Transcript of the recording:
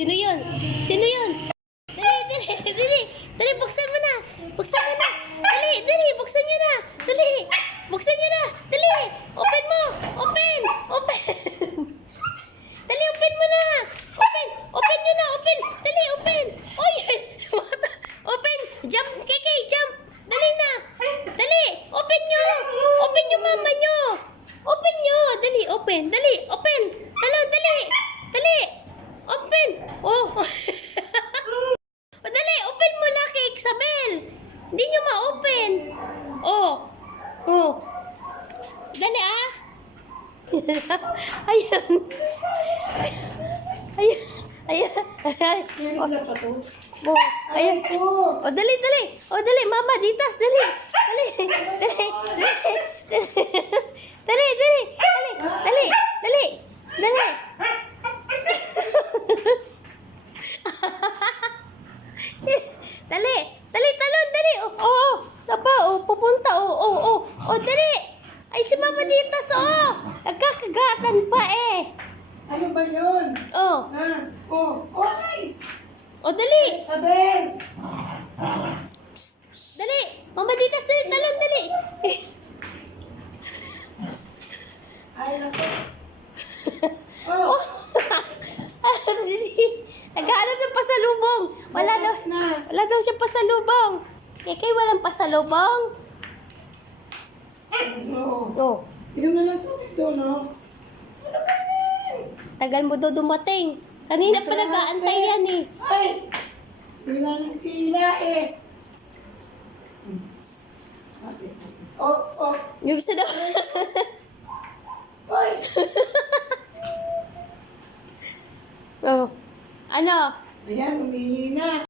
Sino yun? Sino yun? Dali, buksan mo na. Buksan mo na. Dali, buksan nyo na. Dali, buksan nyo na. Dali, open mo. Open. Dali, open mo na. Open nyo na, open. Dali, open. Oy, open. Jump, Kiki, jump. Dali na. Dali, open nyo. Open nyo, mama nyo. Open nyo. Dali, open. Dali, open. Dali. Dali. Open. Oh. Dali, open mo na, Kay Isabel. Hindi nyo ma-open. Oh. Dali, ah. Ayan. Oh, ayan. Oh, dali. Oh, dali, mama, ditas, dali. Dali, talon, dali. Oh, sapa, pupunta, oh, dali. Ay, si Mama Ditas, nagkakagatan pa eh. Ano ba yun? Oh, Oy! dali. Isabel! Dali, Mama Ditas, dali, talon, dali. Ay, ako. Oh. Naghahanap ng pasalubong. Wala daw siya pasalubong. Kay walang pasalubong. Oh, Inom na lang tubig doon, no? tagal mo daw dumating. Kanina pa nag-aantay yan eh. Ay! Tila ng tila eh. Oh. Yung isa daw. Oy! Oh. Ano? Ayan, umihina.